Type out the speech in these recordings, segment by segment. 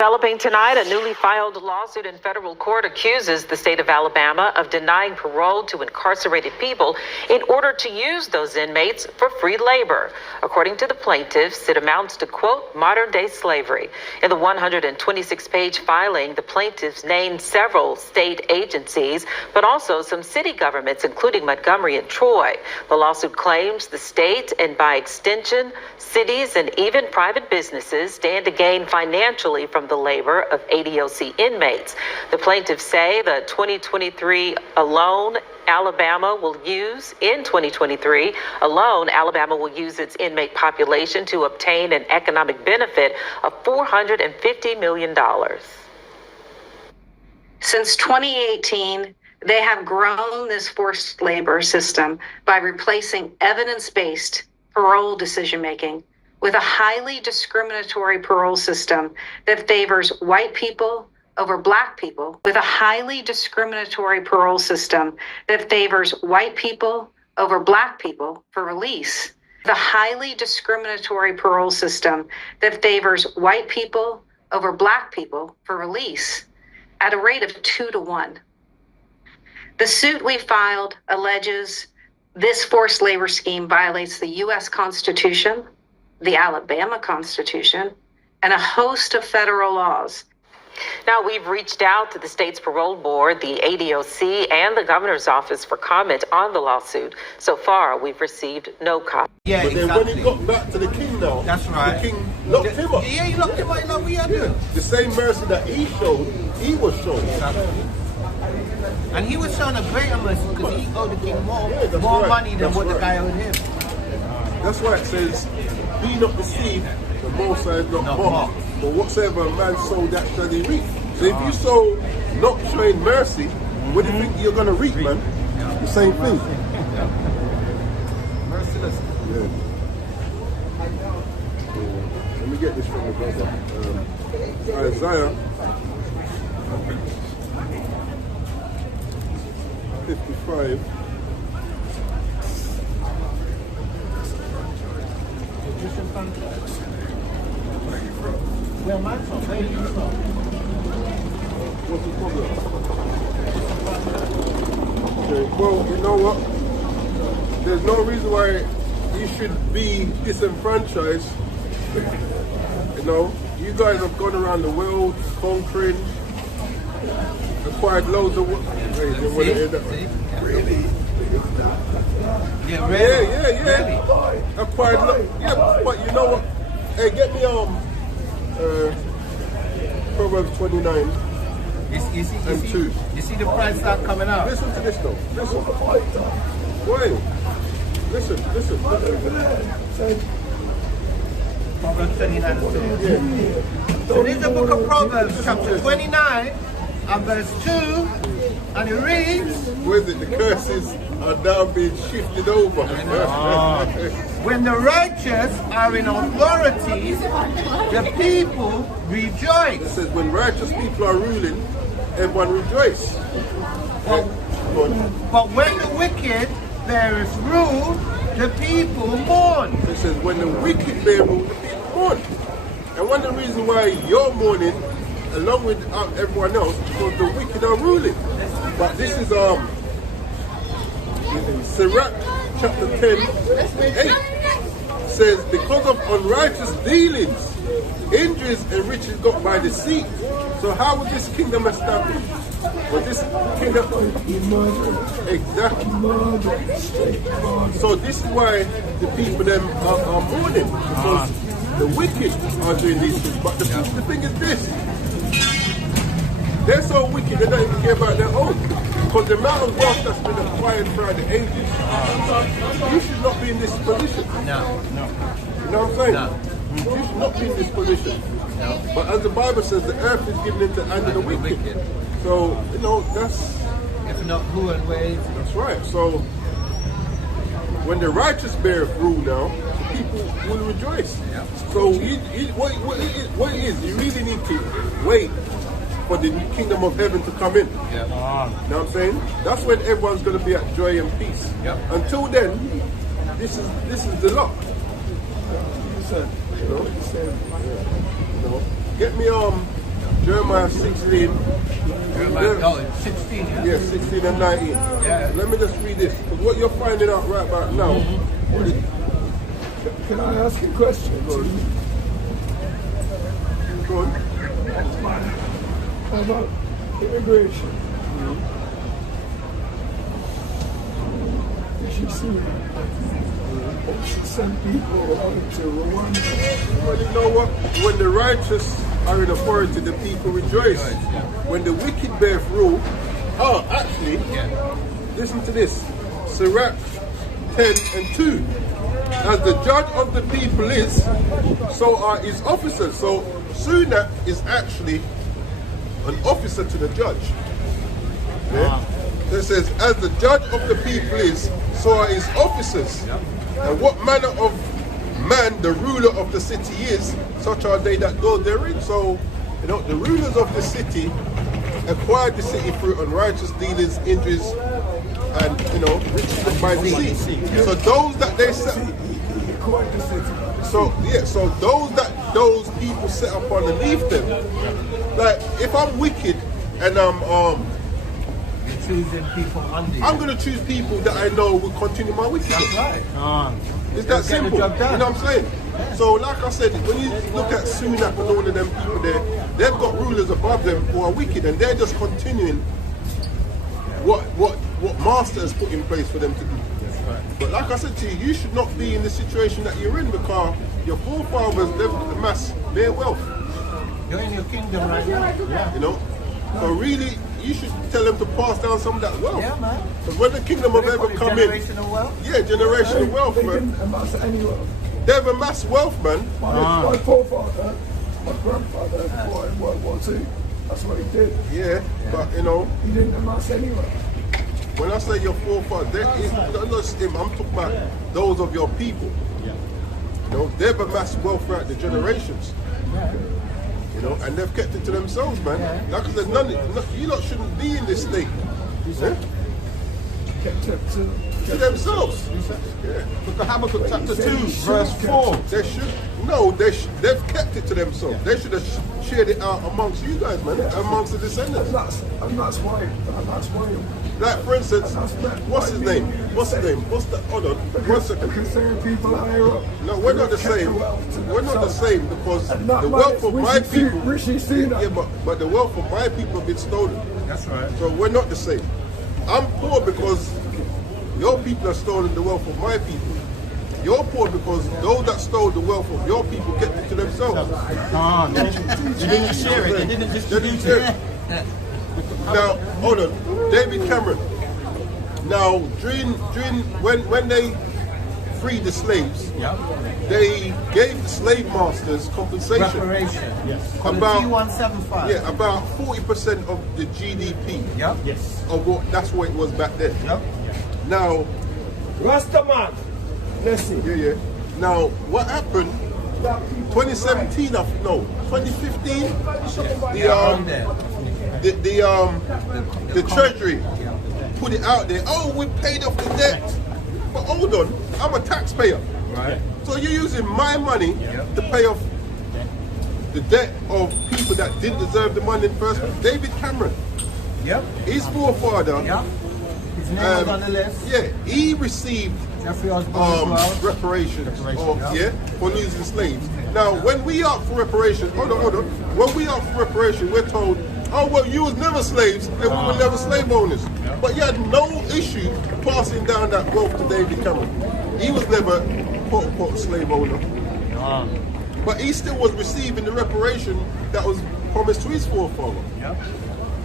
Developing tonight, a newly filed lawsuit in federal court accuses the state of Alabama of denying parole to incarcerated people in order to use those inmates for free labor. According to the plaintiffs, it amounts to, quote, modern-day slavery. In the 126-page filing, the plaintiffs named several state agencies, but also some city governments, including Montgomery and Troy. The lawsuit claims the state, and by extension, cities and even private businesses, stand to gain financially from the labor of ADOC inmates. The plaintiffs say the 2023 alone, Alabama will use its inmate population to obtain an economic benefit of $450 million. Since 2018, they have grown this forced labor system by replacing evidence-based parole decision-making with a highly discriminatory parole system that favors white people over black people, with a highly discriminatory parole system that favors white people over black people for release, the highly discriminatory parole system that favors white people over black people for release at a rate of 2 to 1. The suit we filed alleges this forced labor scheme violates the U.S. Constitution, the Alabama Constitution, and a host of federal laws. Now, we've reached out to the state's parole board, the ADOC, and the governor's office for comment on the lawsuit. So far, we've received no comment. Yeah, but then exactly. when he got back to the king now, that's right. The king locked him up. Yeah, he locked him up. You know, we had to. The same mercy that he showed, he was shown. Exactly. And he was shown a greater mercy because he owed the king more right. money than what the guy owed him. That's why it says, be not deceived, the Most High is not mocked. But whatsoever a man sowed, that shall he reap. So if you sow not showing mercy, what do you think you're going to reap, man? The same thing. Merciless. Yeah. Let me get this from the brother. Isaiah 55. Where am I from? Where are you from? What's the problem? Okay, well, you know what? There's no reason why you should be disenfranchised. You know, you guys have gone around the world, conquering, acquired loads of... Really? Yeah, really? Yeah. Really? Acquired yeah, but you know what? Hey, get me Proverbs 29 you see, and 2. You see the price start coming out? Listen to this though. Listen. Wait. Listen. Proverbs 29 and 2. Yeah. So this is the book of Proverbs, chapter 29 and verse 2. And it reads, Where is it? The curses are now being shifted over. when the righteous are in authority, the people rejoice. It says when righteous people are ruling, everyone rejoice. But when the wicked beareth rule, the people mourn. It says when the wicked bear rule, the people mourn. And one of the reasons why you're mourning, along with everyone else, because the wicked are ruling. But this is Sirach chapter 10, 8 says, because of unrighteous dealings, injuries and riches got by deceit. So how was this kingdom established? Was this kingdom... Exactly. So this is why the people them are mourning, because the wicked are doing these things. But the thing is this, they're so wicked they don't even care about their own. Because the amount of wealth that's been acquired throughout the ages, you should not be in this position. No. You know what I'm saying? No. You should not be in this position. No. But as the Bible says, the earth is given into the hand of the wicked. So, you know, that's... If not, who and where? That's right. So, when the righteous bear rule now, the people will rejoice. Yeah. So, what it is, you really need to wait for the kingdom of heaven to come in. Yeah. You know what I'm saying? That's when everyone's going to be at joy and peace. Yep. Until then, this is the lot. You know? Get me Jeremiah 16. No, it's 16, yeah? Yeah, 16 and 19. Yeah. Let me just read this. Because what you're finding out right about now. Can I ask a question? Go on. About immigration. Did you see send people out to Rwanda? Well, you know what? When the righteous are in authority, the people rejoice. When the wicked bear rule, actually, listen to this. Sirach 10 and 2. As the judge of the people is, so are his officers. So Sunak is actually an officer to the judge. Yeah? So it says, as the judge of the people is, so are his officers. And what manner of man the ruler of the city is, such are they that go therein. So, you know, the rulers of the city acquired the city through unrighteous dealings, injuries, and, you know, riches by deceit. So those that they set, so those people set up underneath them. Like, if I'm wicked and Choosing people under you. I'm going to choose people that I know will continue my wickedness. That's right. It's that Get the simple. You job done. know what I'm saying? So, like I said, when you look at Sunak and all of them people there, they've got rulers above them who are wicked, and they're just continuing what Master has put in place for them to do. But like I said to you, you should not be in the situation that you're in, because your forefathers, they've amassed their wealth. You're in your kingdom right now. Yeah. You know? So really, you should tell them to pass down some of that wealth. Yeah, man. Because when the kingdom of heaven come in, Generational wealth. yeah, generational wealth, They man. didn't amass any wealth. They've amassed wealth, man. My forefather, my grandfather fought in World War II. That's what he did. Yeah, but you know, He didn't amass any wealth. when I say your forefathers, that is not just him. I'm talking about those of your people. You know, they've amassed wealth throughout the generations. You know, and they've kept it to themselves, man. Like I said, you lot shouldn't be in this state. Yeah? Kept it To themselves. Yeah. Look at Habakkuk chapter 2, said he verse should 4. They should they've kept it to themselves. They should have shared it out amongst you guys, man, amongst the descendants. And that's why. Like, for instance, what's his name? What's the, hold on, 1 second. Because there are people higher up. No, we're not the same. We're not the same, because the wealth of my people, yeah, but the wealth of my people have been stolen. That's right. So we're not the same. I'm poor because your people have stolen the wealth of my people. You're poor because those that stole the wealth of your people kept it to themselves. You didn't share it, you didn't distribute it. Now, hold on, David Cameron. Now, during when they freed the slaves, they gave the slave masters compensation. Reparation. Yes. About T175. yeah, about 40% of the GDP. Yep. Yes. Of what that's what it was back then. Yep. Now, Rastaman. Listen. yeah. Now, what happened? 2017, no, 2015. The Treasury put it out there. Oh, we paid off the debt. But hold on, I'm a taxpayer. Right. So you're using my money to pay off the debt of people that didn't deserve the money in the first place. David Cameron, Yep. his forefather, Yep. His name was on the list. yeah, he received Jeffrey Osborne as well. reparations, for losing slaves. Now, when we ask for reparations, hold on. When we ask for reparation, we're told, oh, well, you was never slaves and we were never slave owners. But you had no issue passing down that wealth to David Cameron. He was never, quote unquote, a slave owner. But he still was receiving the reparation that was promised to his forefather. Yep.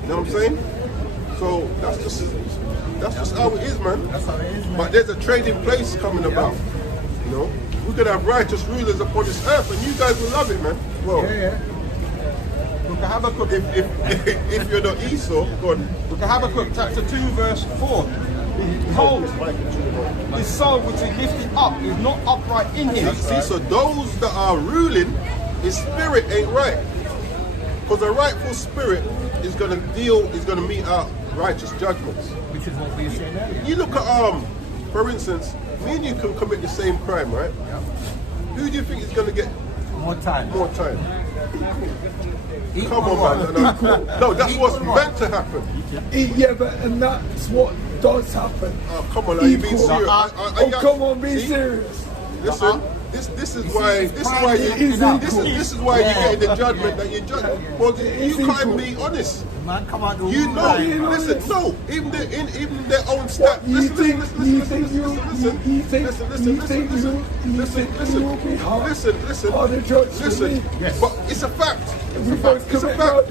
You know what I'm saying? So that's just how it is, man. That's how it is, man. But there's a trading place coming about. You know, we're gonna have righteous rulers upon this earth, and you guys will love it, man. Well, Yeah. Look at Habakkuk, if you're not Esau, go on. look at Habakkuk chapter 2, verse 4. Behold, his soul which is lifted up is not upright in him. See, so those that are ruling, his spirit ain't right. Because a rightful spirit is gonna mete out righteous judgments. Which is what we were saying earlier. You look at for instance, me and you can commit the same crime, right? Who do you think is gonna get More time. more time? Come on, man. No, that's what's meant to happen. Yeah, but and that's what does happen. Oh, come on, are you being Equal. serious? Oh, come on, be See? serious. Listen, this is why you get in the judgment that you judge. Well, you can't be honest. Man, come on, You know, listen, no, even their own stat. Listen, but it's a fact. It's a fact.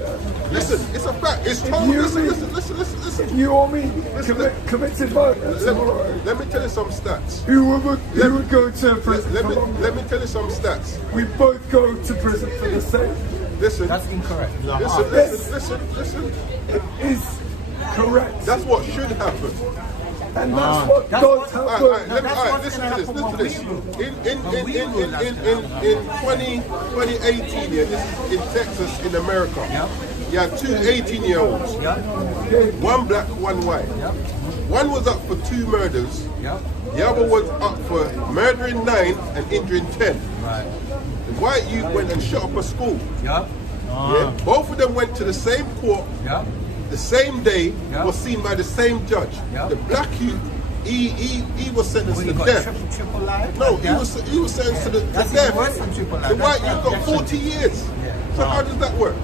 Listen, it's a fact. It's told. Listen. You or me committed violence. Let me tell you some stats. Who would go to prison? Let me tell you some stats. We both go to prison for the same. Listen. That's incorrect. Listen. It is correct. That's what should happen. And that's what does happen. Listen to this. In 2018, yeah, this is in Texas, in America, you had two 18-year-olds, one black, one white. One was up for 2 murders, the other was up for murdering 9 and injuring 10. The white youth went and shot up a school. Yeah? Both of them went to the same court. The same day, was seen by the same judge. The black youth, he was sentenced to death. Triple life? No, he was sentenced to That's death. worse than triple life. The white youth got 40 years. So how does that work?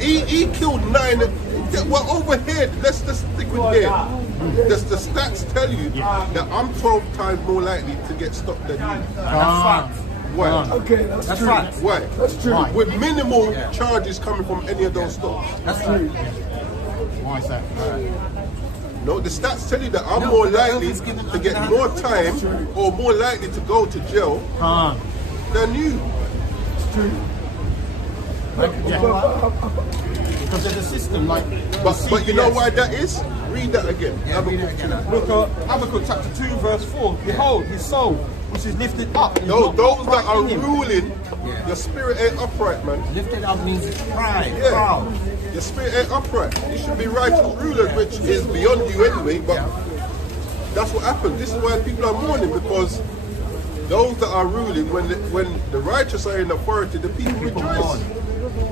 He killed 9. Well, over here, let's just stick with here. The stats tell you that I'm 12 times more likely to get stopped than you. Why? Okay, that's true. right. Why? That's true. With minimal charges coming from any of those stops. That's true. Why is that? No, the stats tell you that I'm more likely to get more time or more likely to go to jail than you. It's true. Because of the system, like. But you know why that is? Read that again. Look at Habakkuk chapter 2, verse 4. Behold, his soul, which is lifted up. is Those not that upright are in him. ruling, your spirit ain't upright, man. Lifted up means pride, Yeah. proud. Your spirit ain't upright. You should be righteous rulers, which is beyond you anyway, but that's what happens. This is why people are mourning, because those that are ruling, when the righteous are in authority, the people rejoice.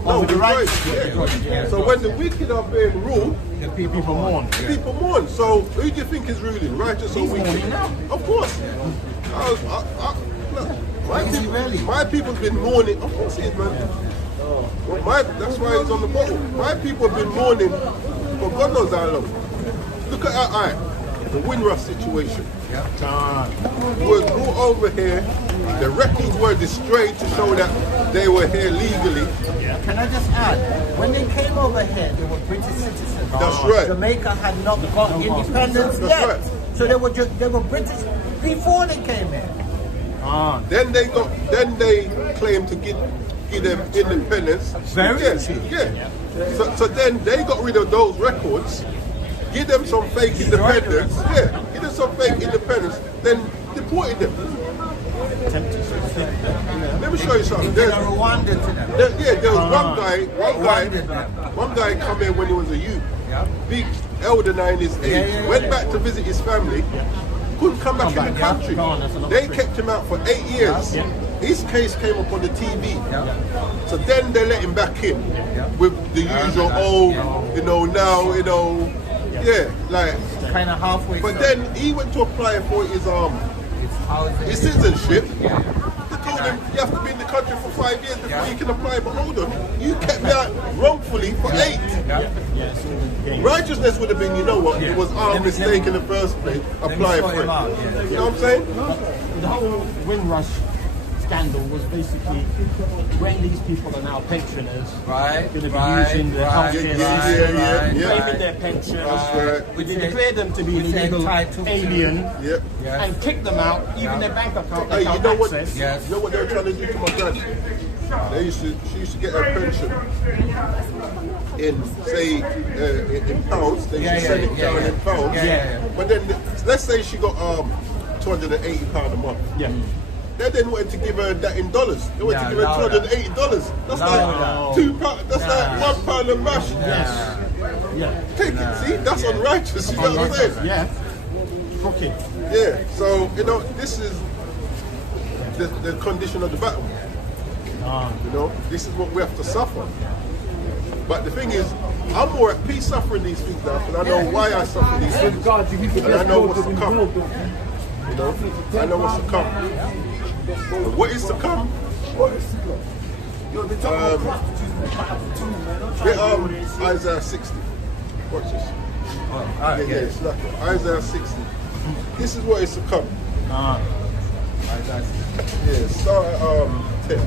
No, the rejoice. righteous, Yeah. So when the wicked are being ruled, The people mourn. people mourn. So who do you think is ruling, righteous or wicked? Of course. Look, my people's been mourning. Of course it is, man. Well, that's why it's on the bottle. My people have been mourning for God knows how long. Look at our eye. The Windrush situation. Was brought over here. The records were destroyed to show that they were here legally. Can I just add, when they came over here, they were British citizens. That's right. Jamaica had not got independence That's yet. right. So they were British before they came here. Then they claimed to give them independence. Very true. Yeah. So then they got rid of those records, give them some fake independence. Yeah, give them some fake independence, then deported them. Let me show you something. They were Rwandan to them. There was one guy come in when he was a youth, big elder in his age, went back to visit his family, couldn't come back in the country. They kept him out for 8 years. His case came up on the TV. So then they let him back in with the usual, like Kind of halfway. but then he went to apply for his citizenship. They told him you have to be in the country for 5 years before you can apply. But hold on, you kept me out wrongfully for 8. Righteousness would have been, you know what, it was our mistake in the first place. Apply for it. You know what I'm saying? The whole Windrush scandal was basically when these people are now pensioners, going to be using the healthcare system, claiming their pension, we declare them to be an illegal alien, and kick them out, even their bank account, they Hey, can't you know what? access. You know what they were trying to do to my grand? She used to get her pension in, say, in pounds. They used to send it down in pounds. But then, let's say she got £280 a month. They then wanted to give her that in dollars. They wanted to give her $280. That's like £2. That's like £1 of mash. Take it. See, that's unrighteous. You know what I'm saying? Crooked. Yeah. So this is the condition of the battle. You know, this is what we have to suffer. But the thing is, I'm more at peace suffering these things now, because I know why I suffer these things. And I know what's to come. You know, I know what's to come. And what is to come? What is to come? Isaiah 60. Watch this. It's nothing. Isaiah 60. This is what is to come. Yeah, start at 10.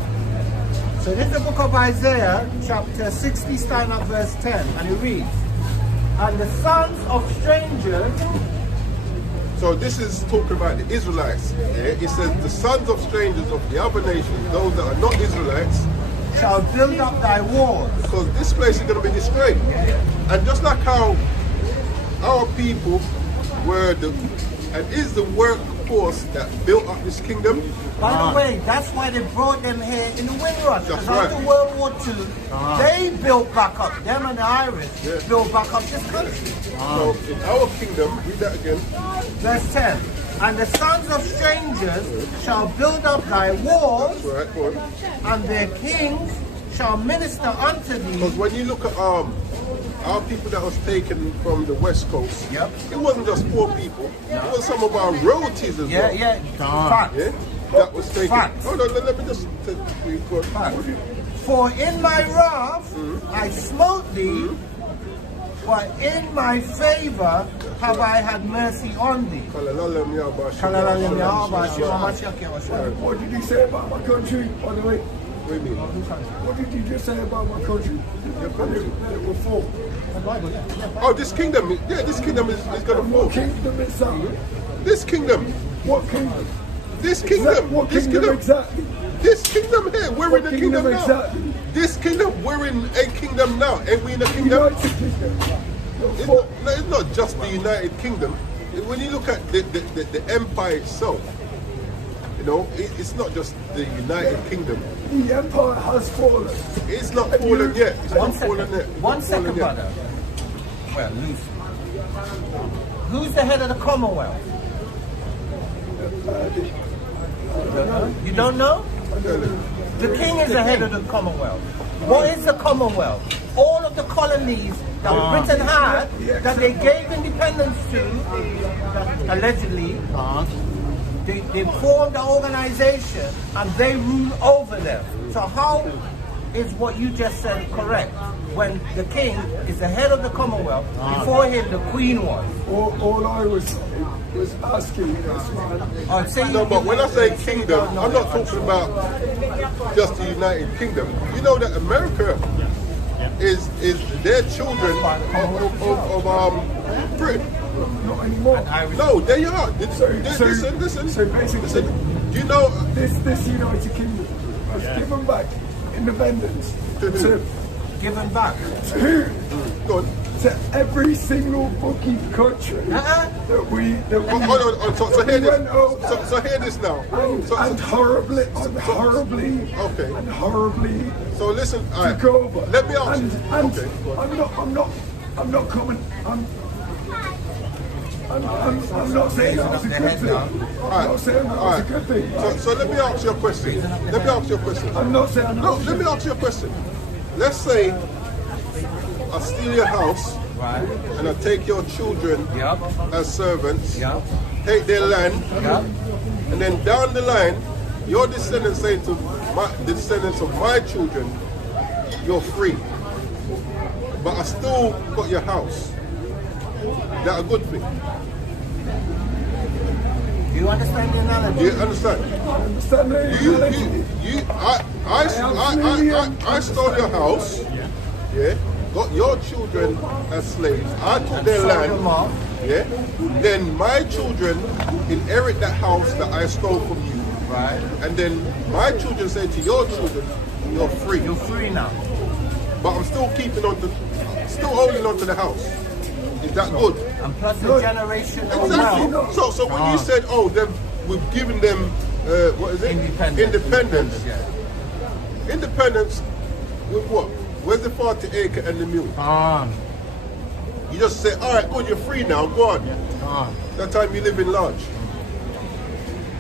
So this is the book of Isaiah, chapter 60, starting at verse 10, and it reads, "And the sons of strangers..." So this is talking about the Israelites. Yeah? It says the sons of strangers of the other nations, those that are not Israelites, "shall build up thy walls." because this place is going to be destroyed. And just like how our people were and is the workforce that built up this kingdom. By the way, that's why they brought them here in the Windrush. Because That's after right. World War II, they built back up, them and the Irish built back up this country. So in our kingdom, read that again. Verse 10, "And the sons of strangers shall build up thy walls, That's right, go on. and their kings shall minister unto thee." Because when you look at our people that was taken from the West Coast, it wasn't just poor people, it was some of our royalties as well. Fact. Yeah? That was taken. Fact. Hold on, let me just go on. "For in my wrath I smote thee, but in my favor have I had mercy on thee." What did he say about my country, by the way? What do you mean? What did you just say about my country? Your country? It will fall. Oh, this kingdom, this kingdom is going to fall. What kingdom is that? This kingdom. What kingdom? This kingdom. What This kingdom kingdom. exactly? This kingdom here. We're What in the kingdom kingdom now. exactly? This kingdom. We're in a kingdom now. Ain't we in a kingdom? United Kingdom. It's not just the United Kingdom. When you look at the empire itself, you know, it's not just the United Kingdom. The empire has fallen. It's not fallen yet. It's not fallen yet. It's One not fallen second, yet. brother. Well, loose. Who's the head of the Commonwealth? You don't know? The king is the head of the Commonwealth. What is the Commonwealth? All of the colonies that Britain had, that they gave independence to, allegedly, they formed an organization and they rule over them. So how is what you just said correct? When the king is the head of the Commonwealth, before him the queen was. All I was asking this man. No, but when I say kingdom, I'm not talking about just the United Kingdom. You know that America is their children of Britain. Not anymore. No, they are. Listen. So basically, Do you know? this United Kingdom was given back independence to Given back. Go on. to every single fucking country that we Hold on. So hear we went this. over. So hear this now. and horribly Okay. and horribly So listen. All right. took over. Let me ask and, you. and Okay. Go on. I'm not coming. I'm not saying that was a good thing. I'm not saying that was a good thing. So let me ask you a question. I'm not saying. No, let me ask you a question. Let's say I steal your house and I take your children as servants, take their land, and then down the line, your descendants say to the descendants of my children, you're free. But I still got your house. That a good thing? Do you understand the analogy? Do you understand? I stole your house, got your children as slaves. I took their land, Then my children inherit that house that I stole from you, And then my children say to your children, you're free. You're free now. But I'm still holding on to the house. Is that good? And plus the generation of Exactly. wealth. So when you said, we've given them, what is it? Independence. Independence with what? Where's the 40 acre and the mule? You just say, all right, good, you're free now, go on. That time you live in large.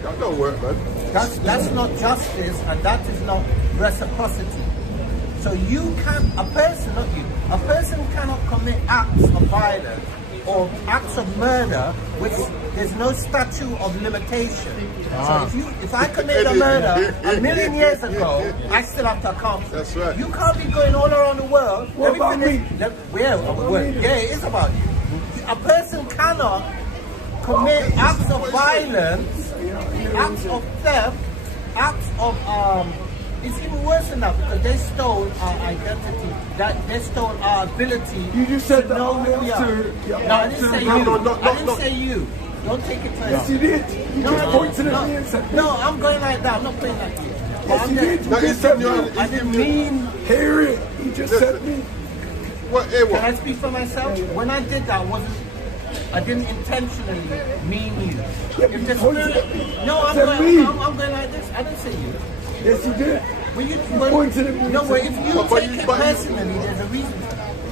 That don't work, man. That's not justice, and that is not reciprocity. So a person cannot commit acts of violence or acts of murder which there's no statute of limitation. So if I committed a murder 1,000,000 years ago, I still have to account for it. That's right. You can't be going all around the world. What about me? Yeah, it is about you. A person cannot commit acts of violence, acts of theft, acts of it's even worse than that because they stole our identity. They stole our ability. You just said to that know only who we up are. to- yeah, No, I didn't say you. I didn't say you. Don't take it personally. Yes, you did. You No, just I pointed didn't. at me and said, No, I'm going like that. I'm not playing like you. But yes, I'm you just- did. No, You it's said in your- me. I didn't mean. Hear it. You just said me. What? Can I speak for myself? When I did that, I didn't intentionally mean you. Yeah, If you the pointed spirit, at me. no, I'm Said me. going. I'm going like this. I didn't say you. Yes, you did. When you pointed at me. no, but if you But take you- it but you- personally, there's a reason.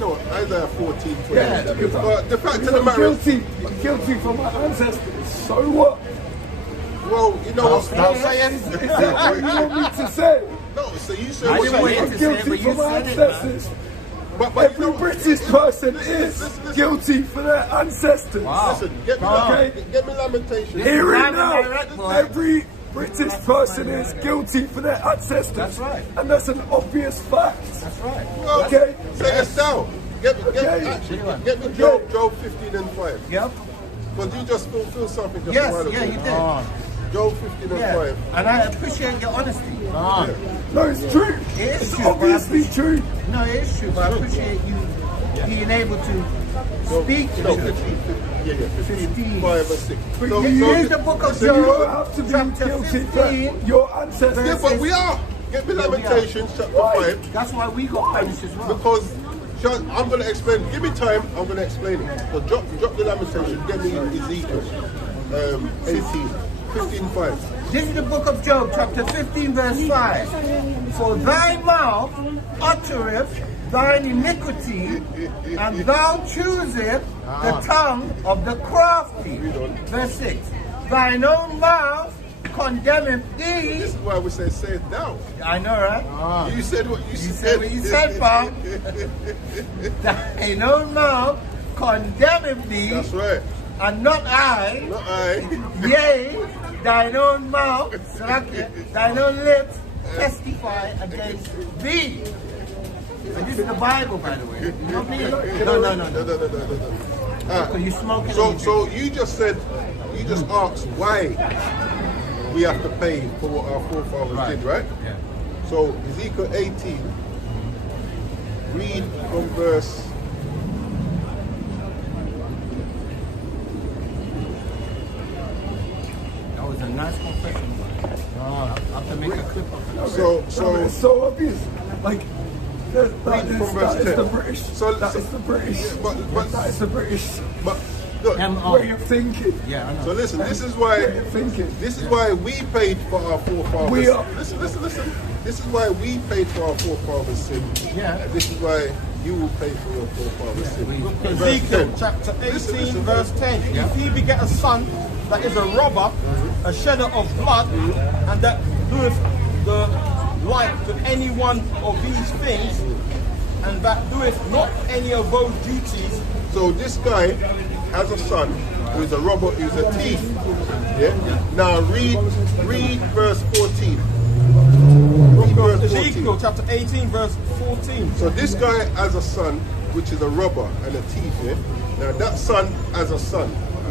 No, Isaiah 14, 20. Yeah, because But the fact of because the I'm matter is, guilty for my ancestors. So what? well, you know what? Now say it. Is that what you want me to say? No, so you said I what didn't you want you I'm to say it, guilty but for you my said it, man. ancestors. But you Every know, British person listen, is listen. guilty for their ancestors. Listen, get me, Okay. get me lamentation. Hear it Live and now. direct, boy. Every British person is guilty for their ancestors. That's right. And that's an obvious fact. That's right. Well, Okay. say it down. Get Okay. get me Job 15 and 5. Yep. Because you just fulfilled something just a Yes. while ago. Yeah, you did. Job 15 and Yeah. 5. And I appreciate your honesty. No, it's true. It is It's true, obviously true. No, it is true, but I appreciate you being able to speak to No, the 15, yeah, 15, 5 and 6. But So, you Read the book of So you don't Job, have to be chapter guilty 15. for your ancestors. yeah, but we are. Get me Lamentations chapter Why? 5. That's why we got punished as well. Because Sean, I'm going to explain. Give me time. I'm going to explain it. So drop the lamentation. Get me Ezekiel 18, 15:5. This is the book of Job, chapter 15, verse 5. For thy mouth uttereth thine iniquity, and thou choosest the tongue of the crafty. Verse 6. Thine own mouth condemneth thee. This is why we say it down. I know, right? You said what you You said. said what you said, pal. Thine own mouth condemneth thee, That's right. and not I. Not I. Yea, thine own mouth, thine own lips testify against thee. And this is the Bible, by the way. You know me? No. So you smoking? So you just said, you just asked why we have to pay for what our forefathers did, right? Yeah. So Ezekiel 18, read from verse. That was a nice confession. I have to make a clip of it. So It's so obvious. Like, that from is verse the 10. British. So- That so- is the British. but- That is the British but look, way of thinking. Yeah, I know. so listen, this is Way why of thinking. we paid for our forefathers. We are- Listen. This is why we paid for our forefathers' sin. Yeah. And this is why you will pay for your forefathers' sin. Verse Ezekiel 10. chapter 18, Listen. verse 10. If he beget a son that is a robber, a shedder of blood, and that doeth the like to any one of these things, and that doeth not any of those duties, So this guy has a son who is a robber, who's a thief. Yeah. Now read verse 14. Read verse 14. Ezekiel chapter 18, verse 14. So this guy has a son which is a robber and a thief. Yeah. Now that son has a son.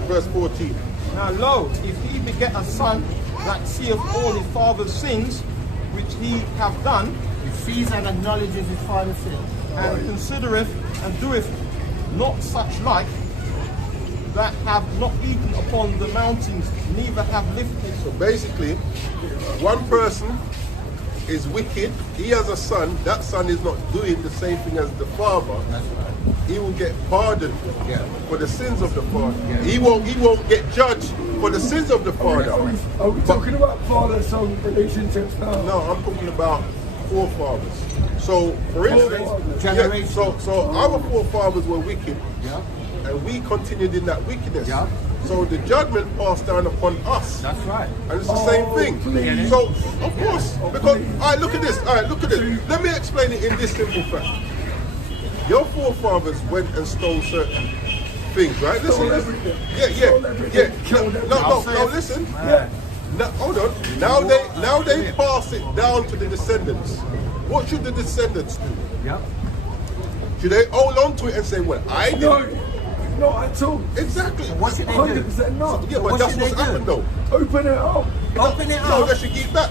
Verse 14. Now lo, if he beget a son that seeth all his father's sins, which he hath done, He sees and acknowledges his father's sin. and considereth and doeth not such like, that have not eaten upon the mountains, neither have lifted. So basically, one person is wicked. He has a son. That son is not doing the same thing as the father. He will get pardoned for the sins of the father. He won't get judged for the sins of the father. Are we talking about father-son relationships now? No, I'm talking about forefathers. So, for instance, Generations. so our forefathers were wicked. and we continued in that wickedness. So the judgment passed down upon us. That's right. And it's the same thing. Please. So, of course, because, alright, look at this. Alright, look at this. Let me explain it in this simple fact. Your forefathers went and stole certain things, right? Listen. No, listen. Now, hold on. Now they pass it down to the descendants. What should the descendants do? Should they hold on to it and say, well, I did it? Not at all. Exactly. What should they do? 100% not. Yeah, but that's what's happened though. Open it up. Open it No, up. they should give back.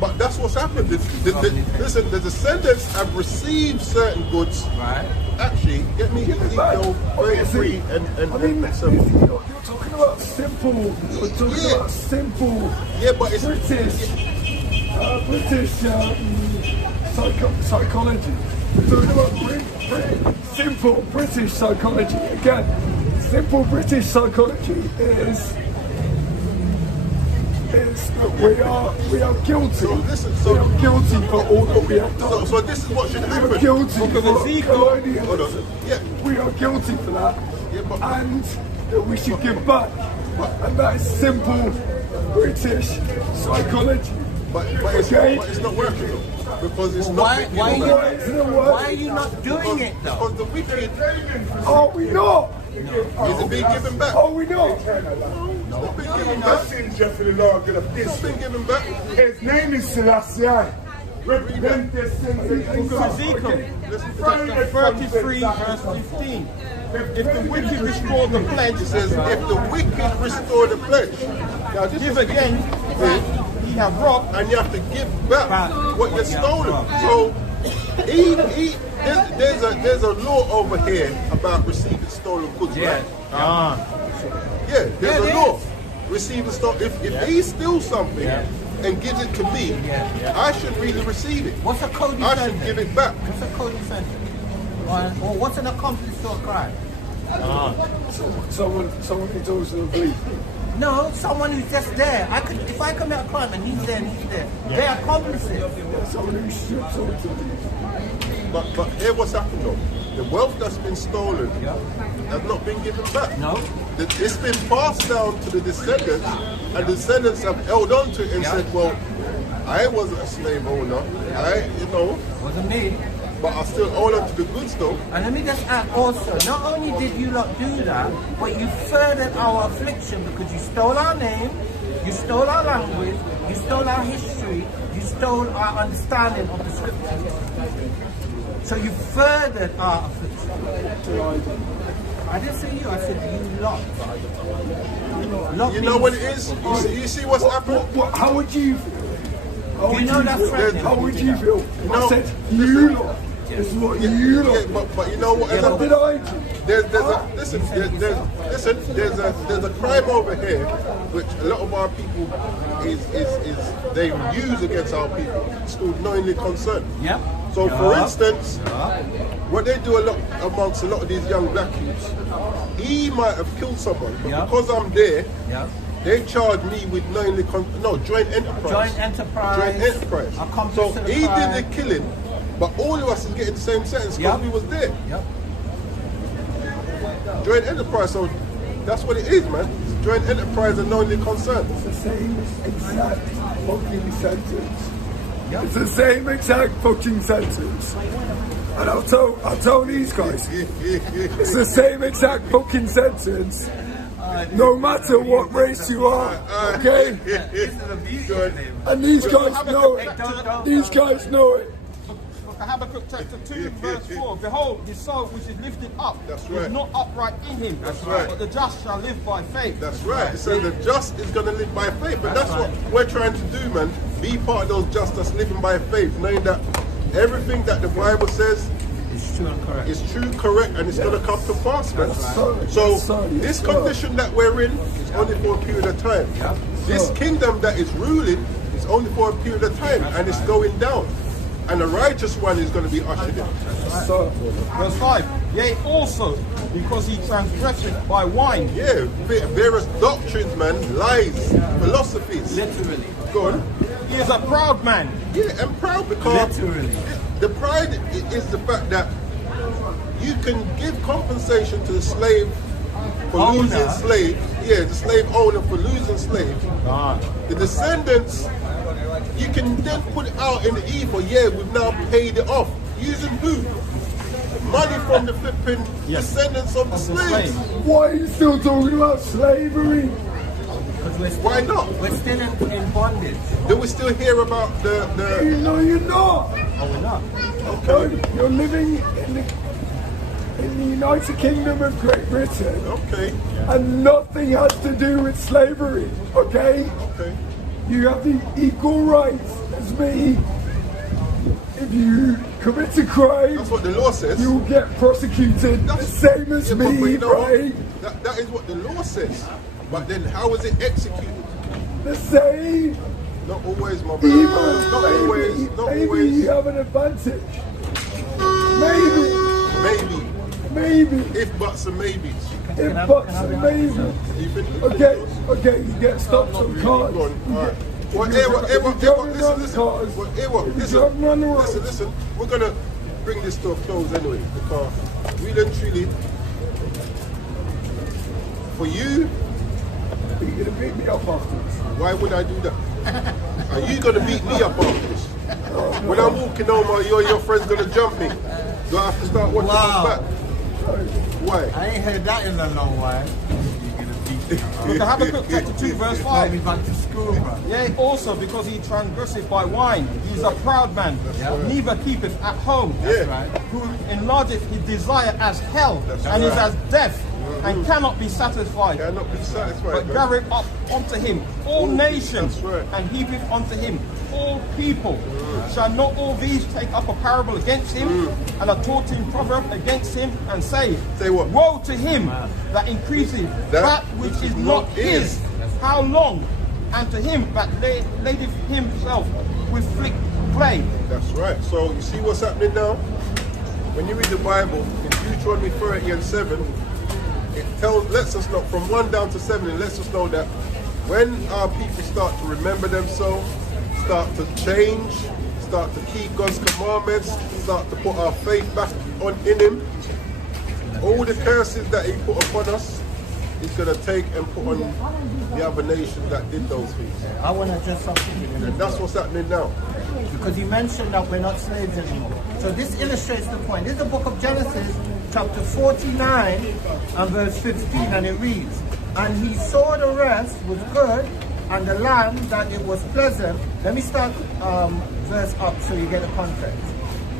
But that's what's happened. Listen, the descendants have received certain goods. Right. Actually, get me Ezekiel 33 and I mean, 7. you're talking about simple. You're talking about simple. Yeah, but it's British psychology. We're talking about simple British psychology. Again, simple British psychology is that we are guilty. So listen, we are guilty for all that we have done. So this is what should We happen. are guilty for colonialism. Hold on. Yeah. We are guilty for that, Yeah, but- and that we should give back. And that is simple British psychology. But it's not working though. Because it's not wicked. Why are you not doing it though? Because the wicked Are we not? is being given back. Are we not? It's not being given back. Jeffrey the Lord gonna It's piss. been given back. His name is Selassie. Represent the sins of Book of Ezekiel, chapter 33, verse 15. If the wicked restore the pledge, It says, if the wicked restore the pledge. Now this give is again, he have robbed. and you have to give back what you've stolen. So there's a law over here about receiving stolen goods, right? Yeah, there's a law. Receiving stolen. If he steals something and gives it to me, I should really receive it. What's a code I should give it back. What's a code defendant? Or what's an accomplice to a crime? Someone who tells the police. No, someone who's just there. If I commit a crime and he's there and he's there, they're accomplices. Someone who strips all to But here what's happened though. The wealth that's been stolen has not been given back. No. It's been passed down to the descendants, and the descendants have held on to it and said, well, I wasn't a slave owner, Wasn't me. but I still hold on to the goods though. And let me just add also, not only did you not do that, but you furthered our affliction because you stole our name, you stole our language, you stole our history, you stole our understanding of the scriptures. So you furthered our affliction. I didn't say you, I said you lot. You know what it is? You see what's happened? How would you feel? How You know that's right. How would you feel? No. I said, you lot. This is what you lot. But you know what? What did I do? There's a crime over here which a lot of our people they use against our people. It's called knowingly concerned. Yep. So for instance, what they do a lot amongst a lot of these young black youths, he might have killed someone, but because I'm there, they charge me with knowingly joint enterprise. Joint enterprise. Joint enterprise. Accomplice So to the he crime. did the killing, but all of us is getting the same sentence because we was there. Yep. Joint enterprise, so that's what it is, man. It's joint enterprise and knowingly concerned. It's the same exact fucking sentence. It's the same exact fucking sentence. And I'll tell these guys, it's the same exact fucking sentence. No matter what race you are, okay? And these guys know it. These guys know it. Habakkuk chapter 2 verse 4. Behold, his soul which is lifted up That's is right. not upright in him. That's right. But the just shall live by faith. That's right. So the just is going to live by faith. But that's what we're trying to do, man. Be part of those just that's living by faith, knowing that everything that the Bible says It's true and correct. is true, correct, and it's going to come to pass, man. So this condition that we're in is only for a period of time. This kingdom that is ruling is only for a period of time, and it's going down. And the righteous one is going to be ushered in. Verse 5. Yea, also, because he transgressed by wine. Yeah, various doctrines, man, lies, philosophies. Literally. Go on. He is a proud man. Yeah, and proud because Literally. the pride is the fact that you can give compensation to the slave for Owner. losing slaves. Yeah, the slave owner for losing slaves. The descendants, you can then put it out in the ether. Yeah, we've now paid it off. Using who? Money from the flipping descendants of the slaves. Why are you still talking about slavery? Because we're still, Why not? We're still in bondage. Do we still hear about the No, you're not. Oh, we're not. okay. You're living in the United Kingdom of Great Britain, Okay. and nothing has to do with slavery, okay? Okay. You have the equal rights as me. If you commit a crime, That's what the law says. you'll get prosecuted the same as Yeah, but me, you know what? right? That is what the law says. But then how is it executed? The same. Not always, my brother. Even Not always. Not maybe always. you have an advantage. Maybe. Maybe. If buts and maybes. If buts and maybe. You think? Okay, you get stopped on cars. Go on. All right. Well, listen. We're gonna bring this to a close anyway, because really and truly, for you, You're gonna beat me up afterwards. why would I do that? Are you gonna beat me up after this? When I'm walking home, are you and your friends gonna jump me? Do I have to start watching Wow. back? Why? I ain't heard that in a long while. Habakkuk chapter 2 verse 5. Me back to school, man. Yea, also because he transgresseth by wine, he is a proud man, neither keepeth at home, Yeah. who enlargeth his desire as hell, and is as death, and cannot be satisfied. Cannot be satisfied. But man. gathereth up unto him all nations, That's right. and heapeth unto him all people. Shall not all these take up a parable against him, and a taunting proverb against him, and say, Say what? Woe to him that increaseth that which is not his. How long? And to him that ladeth himself with clay. That's right. So you see what's happening now? When you read the Bible, in Deuteronomy 30 and 7, it lets us know, from 1 down to 7, it lets us know that when our people start to remember themselves, start to change, start to keep God's commandments, start to put our faith back in Him, all the curses that He put upon us, He's going to take and put on the other nations that did those things. I want to address something. And that's what's happening now. Because you mentioned that we're not slaves anymore. So this illustrates the point. This is the book of Genesis, chapter 49 and verse 15, and it reads, And he saw the rest was good, and the land that it was pleasant. Let me start verse up so you get the context.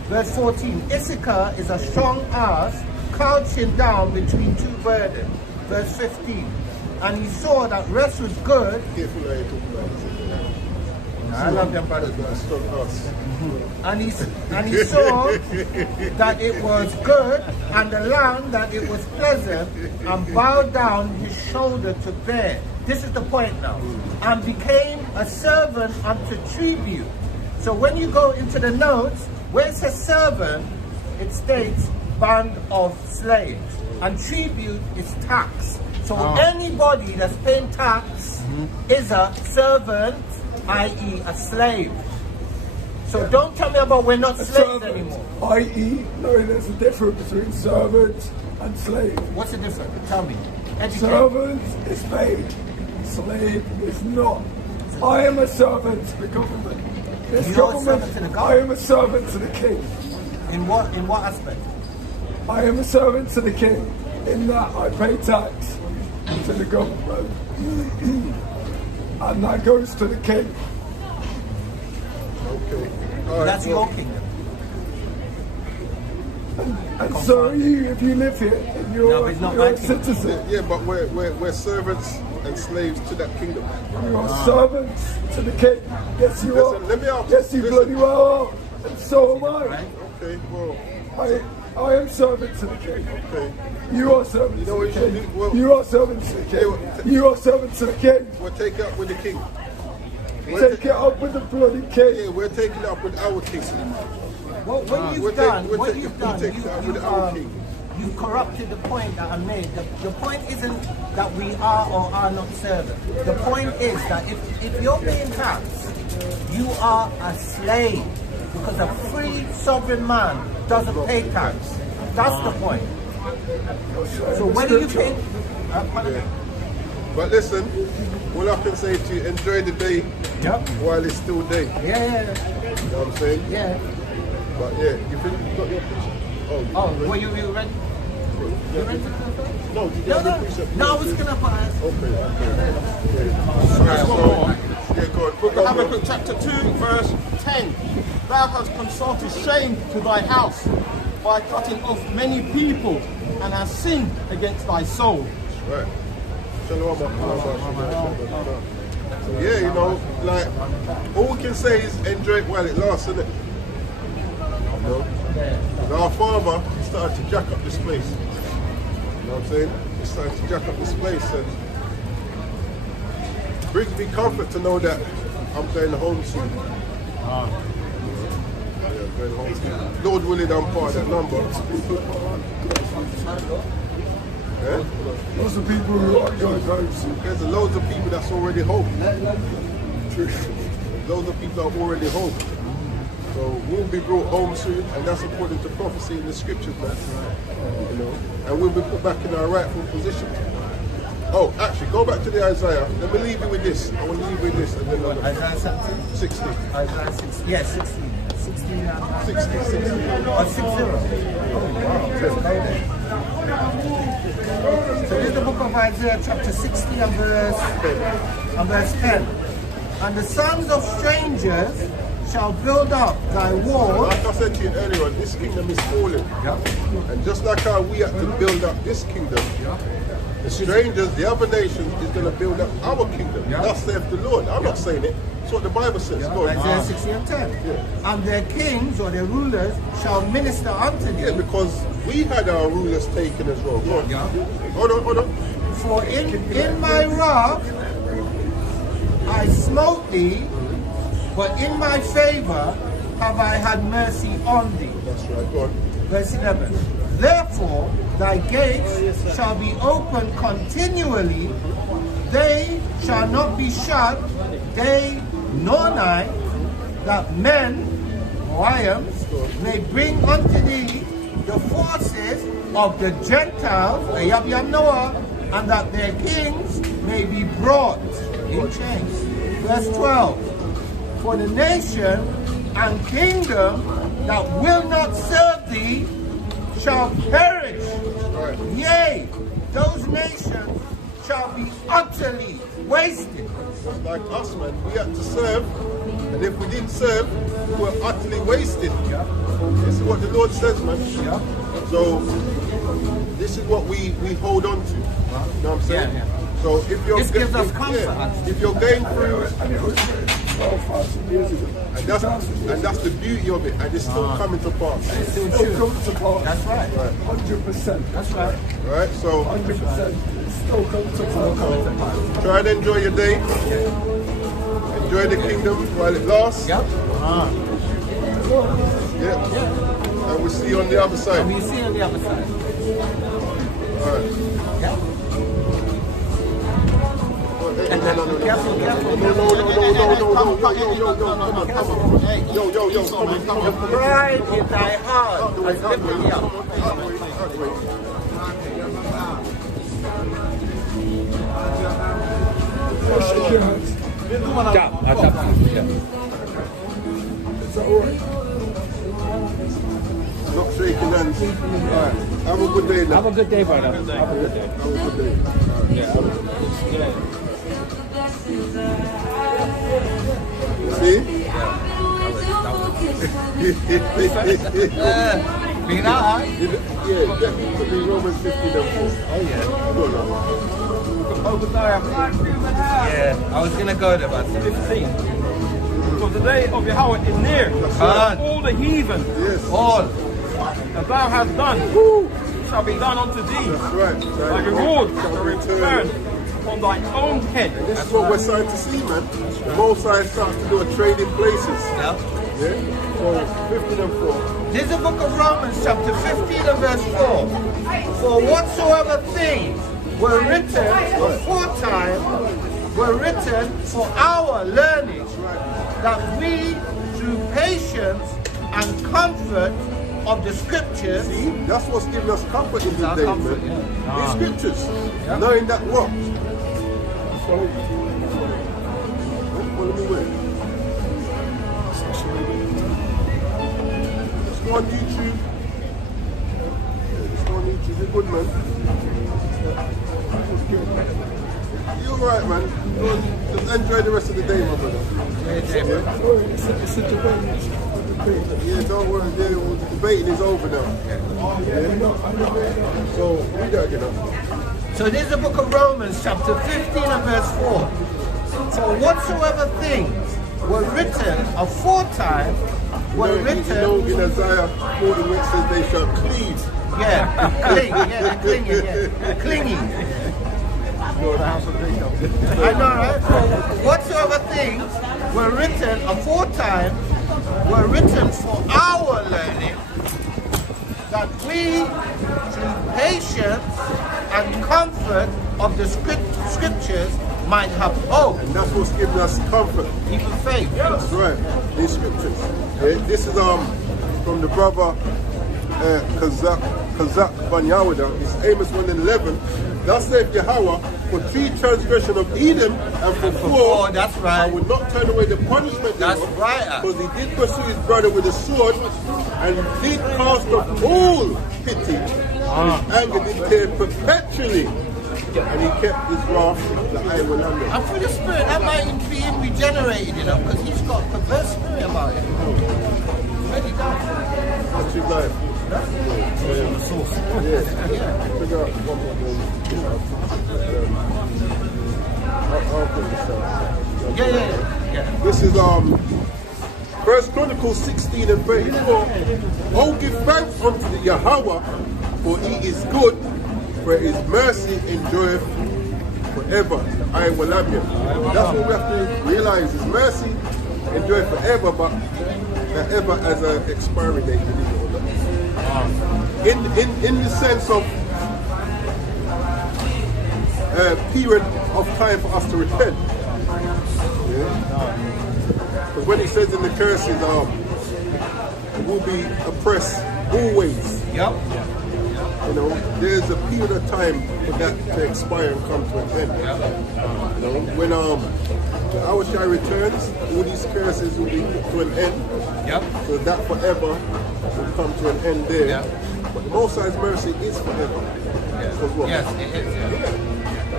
Verse 14, Issachar is a strong ass, crouching down between two burdens. Verse 15, and he saw that rest was good. Careful how you talk about it. I love them brothers. That's strong us. And he saw that it was good, and the land that it was pleasant, and bowed down his shoulder to bear. This is the point now. And became a servant unto tribute. So when you go into the notes, where it says servant, it states band of slaves. And tribute is tax. So anybody that's paying tax is a servant, i.e. a slave. So don't tell me about we're not slaves anymore. I.e., no, there's a difference between servant and slave. What's the difference? Tell me. Educate. Servant is paid, slave is not. I am a servant to the government. This You're a servant to the I government? am a servant to the king. In what aspect? I am a servant to the king in that I pay tax to the government and that goes to the king. Okay. All right. That's your kingdom. And so are you, if you live here and No, you're, but it's not you're my a kingdom. citizen. Yeah, but we're servants and slaves to that kingdom. You are servants to the king. Yes, you Listen, are. let me ask Yes, you listen. bloody well are. And so am I. Okay, well, I am servant to the king. okay. You are servant You know to what the you should king. do? Well- You are servant to the king. You are servant to the king. We'll take it up with the king. Take it up with the bloody king. Yeah, we're taking it up with our king. What we'll you've take- done, we'll what take- you've we'll done, take it up with our king. you've corrupted the point that I made. The point isn't that we are or are not servants. The point is that if you're paying tax, you are a slave. Because a free sovereign man doesn't pay tax. That's the point. So when do you think? But listen, all I can say to you, enjoy the day while it's still day. Yeah. You know what I'm saying? Yeah. But yeah, you think you got your picture? Oh, were you ready? You ready to go first? No, you didn't have your picture. No, I was gonna pass. Okay. Yeah, go on. Book of Habakkuk chapter 2 verse 10. Thou hast consulted shame to thy house by cutting off many people and hast sinned against thy soul. Right. Yeah, you know, like, all we can say is enjoy it while it lasts, isn't it? You know? And our farmer, he started to jack up this place. You know what I'm saying? He started to jack up this place, and it brings me comfort to know that I'm going home soon. Yeah, I'm going home soon. Lord willing, I'm part of that number. Yeah? Lots of people who are going home soon. There's loads of people that's already home. Loads of people are already home. So we'll be brought home soon, and that's according to prophecy in the scriptures, man. You know, and we'll be put back in our rightful position. Oh, actually, go back to the Isaiah. Let me leave you with this. I will leave you with this, and then Isaiah 60. Isaiah 60. Yeah, 16. 16. 60. Oh, 60. Oh, wow. So this is the book of Isaiah, chapter 60 and verse 10. And the sons of strangers shall build up thy wall. Like I said to you earlier on, this kingdom is falling. And just like how we have to build up this kingdom, the strangers, the other nations, is going to build up our kingdom. Thus saith the Lord. I'm not saying it. It's what the Bible says. Go on. Isaiah 60 and 10. And their kings or their rulers shall minister unto thee. Yeah, because we had our rulers taken as well. Go on. Hold on. For in my wrath I smote thee, but in my favor have I had mercy on thee. That's right. Go on. Verse 11. Therefore thy gates shall be open continually, they shall not be shut day nor night, that men, Moabians, may bring unto thee the forces of the Gentiles, the Yabiam Noah, and that their kings may be brought in chains. Verse 12. For the nation and kingdom that will not serve thee shall perish. Yea, those nations shall be utterly wasted. Like us, man, we had to serve, and if we didn't serve, we were utterly wasted. This is what the Lord says, man. So this is what we hold on to. You know what I'm saying? So if you're This gives us comfort. if you're going through, years ago. and that's the beauty of it, and it's still coming to pass. It's still Still true. comes to pass. That's right. 100%. That's right. Right? So 100%. Still comes to pass. try and enjoy your day. Enjoy the kingdom while it lasts. Yep. Yeah. And we'll see you on the other side. We see on the other side. All right. Yep. Careful. Come on. Pride in thy heart has lifted me up. Shake your hands. Is that all right? Not shaking hands. All right. Have a good day now. Have a good day, brother. Have a good day. Have a good day. See? Being out, huh? Yeah, definitely Romans 15 and 4. Oh, yeah. Yeah, I was gonna go there, but 15. For the day of Yahweh is near. All the heathen, all. that thou hast done, shall be done unto thee. That's right. Thy reward shall return upon thy own head. This is what we're starting to see, man. The Most High starts to do a trade in places. Yeah. Yeah? So 15 and 4. This is the book of Romans, chapter 15 and verse 4. For whatsoever things were written aforetime were written for our learning, that we through patience and comfort of the scriptures. See, that's what's giving us comfort in this day, comfort, man. yeah. These scriptures, knowing that what? Let me wait. Just go on YouTube. Just go on YouTube. You're good, man. You're right, man. Just enjoy the rest of the day, my brother. Yeah, don't worry. The debating is over now. So, read that again. So this is the book of Romans, chapter 15 and verse 4. For whatsoever things were written aforetime were written. In Isaiah 40, where it says they shall cleave. Yeah, they're clinging, They're clinging. I know, right? Whatsoever things were written aforetime were written for our learning, that we, through patience and comfort of the scriptures, might have hope. And that's what's giving us comfort. Even faith. That's right. These scriptures. This is from the brother Kazak Van Yawada. It's Amos 1:11. Thus saith Yahweh, for 3 transgression of Edom, and for 4, that's right. I would not turn away the punishment. That's right. Because he did pursue his brother with a sword, and did cast off all pity. And his anger did tear perpetually. And he kept his wrath that I will handle. And through the Spirit, that might be him regenerated, because he's got a perverse spirit about it. Ready down. What's his life? Yeah. Figure out one more thing. I'll put this down. Yeah. This is 1 Chronicles 16 and 34. Oh, give thanks unto the Yahweh, for he is good, for his mercy endureth forever. I will love you. That's what we have to realize. His mercy endureth forever, but forever as an expiry date. In the sense of period of time for us to repent. Because when he says in the curses, we'll be oppressed always. Yep. You know, there's a period of time for that to expire and come to an end. You know, when the hour shall returns, all these curses will be put to an end. Yep. So that forever will come to an end there. Yep. But the Most High's mercy is forever. Yes, Well. yes, it is.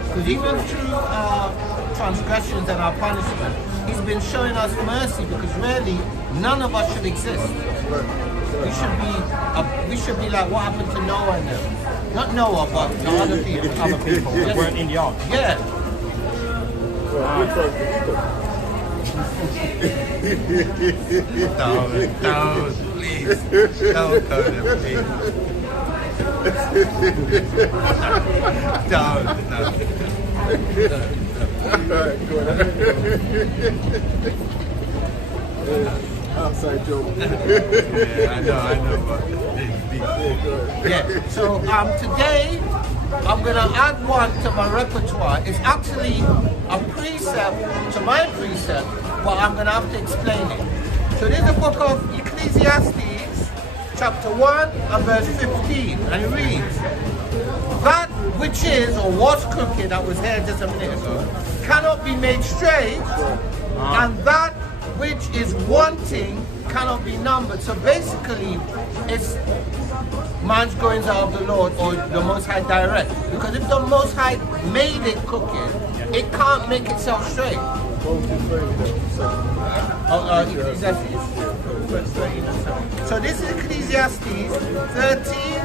Because even through transgressions and our punishment, he's been showing us mercy, because really none of us should exist. Right. We should be like what happened to Noah and them. Not Noah, but the other people. That weren't in the ark. Yeah. Don't, please. Don't go there, please. Don't. Outside joke. Yeah, I know, but Yeah. So today I'm gonna add one to my repertoire. It's actually a precept to my precept, but I'm gonna have to explain it. So this is the book of Ecclesiastes, chapter 1 and verse 15, and it reads, that which is or was crooked, that was here just a minute ago, cannot be made straight, and that which is wanting cannot be numbered. So basically, it's man's goings out of the Lord or the Most High direct. Because if the Most High made it crooked, it can't make itself straight. Ecclesiastes. So this is Ecclesiastes 13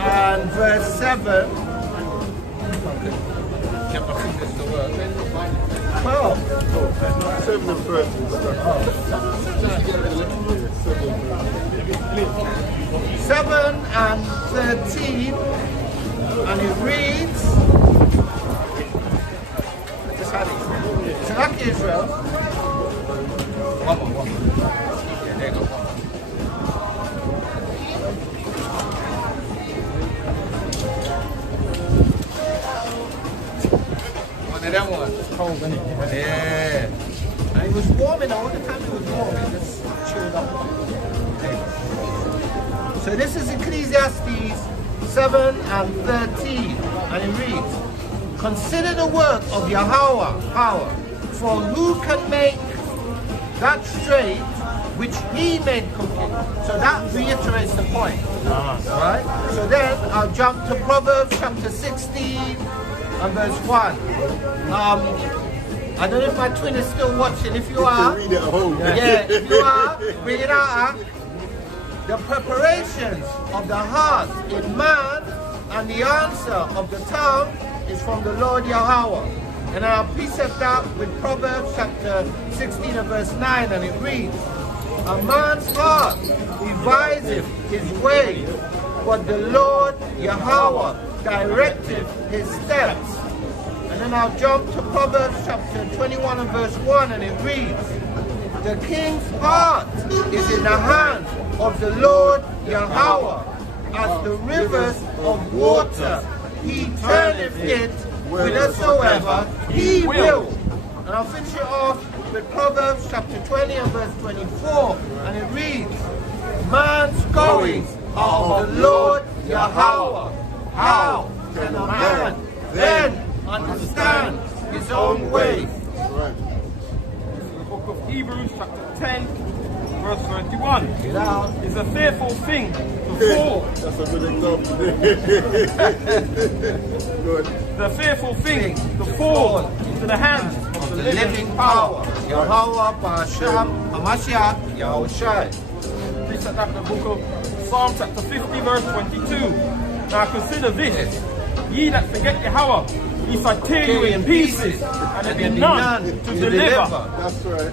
and verse 7. Get my fingers to work. 12. 7 and 13. 7 and 13, and it reads, I just had it. It's like Israel. One more. Yeah, there you go. One of them ones. Cold, isn't it? Yeah. And it was warming all the time. It was warm. It just chilled up. So this is Ecclesiastes 7 and 13, and it reads, "Consider the work of Yahweh, for who can make that straight which he made crooked?" So that reiterates the point. Right? So then I'll jump to Proverbs chapter 16 and verse 1. I don't know if my twin is still watching. If you are, read it at home. yeah, if you are, bring it out. The preparations of the heart in man, and the answer of the tongue is from the Lord Yahweh. And I'll precept that with Proverbs chapter 16 and verse 9, and it reads, "A man's heart deviseth his way, but the Lord Yahweh directeth his steps." And then I'll jump to Proverbs chapter 21 and verse 1, and it reads, "The king's heart is in the hand of the Lord Yahweh, as the rivers of water. He turneth it whithersoever he will." And I'll finish it off with Proverbs chapter 20 and verse 24, and it reads, "Man's goings are of the Lord Yahweh. How can a man then understand his own way?" Right. The book of Hebrews, chapter 10, verse 31. Get out. It's a fearful thing to fall. That's a good example. Good. The fearful thing to fall into the hands of The living power, Yahweh Ba'asham Hamashiach Yahushai. This is the book of Psalm chapter 50 verse 22. Now consider this, ye that forget Yahweh, he shall tear you in pieces, and there be none to deliver. That's right.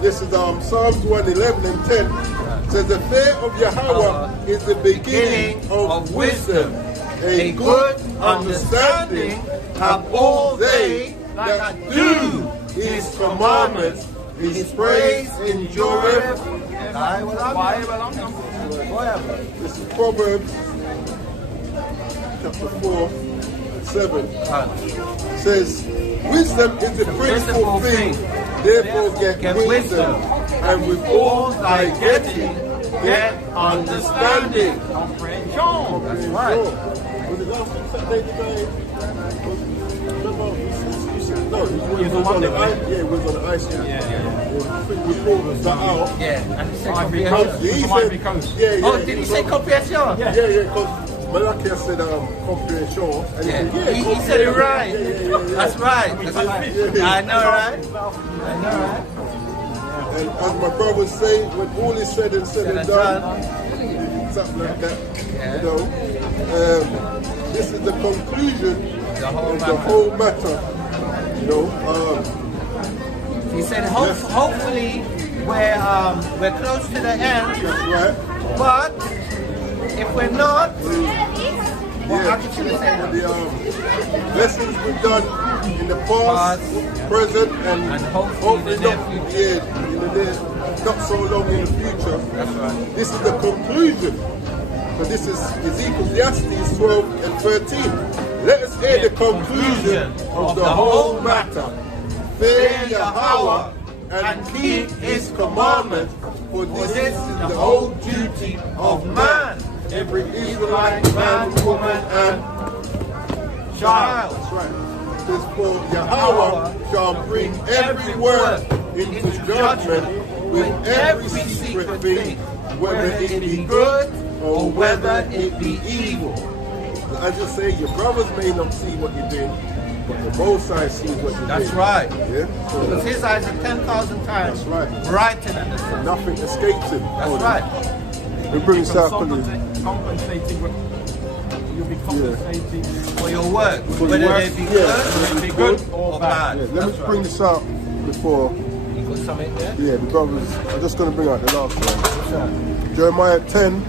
This is Psalms 111 and 10. It says, "The fear of Yahweh is the beginning of wisdom. A good understanding have all they that do his commandments. His praise endureth." This is Proverbs chapter 4, 7. It says, "Wisdom is the principal thing, therefore get wisdom, and with all thy getting, get understanding." That's right. Was it last week Saturday the guy? Remember, you said, no, he was on the ice. Yeah, he was on the ice. Yeah. I think we pulled that out. Yeah, and he said Ivory comprehension. Coast. Yeah, Oh, did he say comprehension? Yeah, because Malachi said comprehension. And He said it right. Yeah. That's right. I know, right? And as my brothers say, when all is said and done, something like that, you know, this is the conclusion of the whole matter, you know. He said, hopefully we're close to the end. That's right. But if we're not, Yeah, the lessons we've done in the past, present, and hopefully not so long in the future. That's right. This is the conclusion. So this is Ecclesiastes 12 and 13. Let us hear the conclusion of the whole matter. Fear Yahweh and keep his commandments, for this is the whole duty of man. Every Israelite man, woman, and child. That's right. This for Yahweh shall bring every word into judgment with every secret thing, whether it be good or whether it be evil. I just say your brothers may not see what you're doing, but the Most High sees what you're doing. That's right. Yeah. So Because his eyes are 10,000 times that's right. brighter than the sun. Nothing escapes him. That's right. We bring this out for Compensating, you'll be compensating For your work, For whether the work, they be yeah. good or bad. Yeah, let me bring this out before. You got something there? Yeah, the brothers. I'm just going to bring out the last one. Jeremiah 10,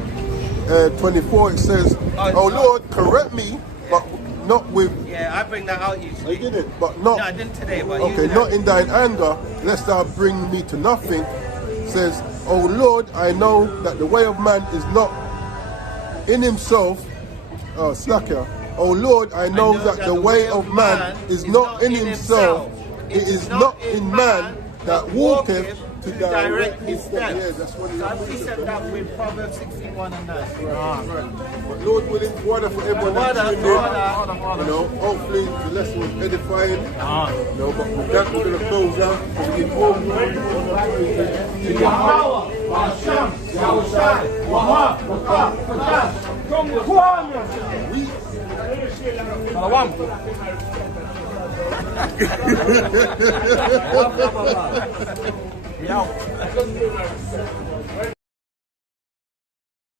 24. It says, "Oh Lord, correct me, but not with." Yeah, I bring that out usually. You did it, but not. No, I didn't today, but Okay, usually not in thine anger, lest thou bring me to nothing. It says, "Oh Lord, I know that the way of man is not in himself." Slacker. "Oh Lord, I know that the way of man is not in himself. It is not in man that walketh to direct his steps. Yeah, that's what he So I has to precept do. that with Proverbs 16:1 and 9. Right. But Lord willing, water for everyone that's tuned in. You know, hopefully the lesson was edifying. You know, but with that we're going to close out. We give all glory to Yeah.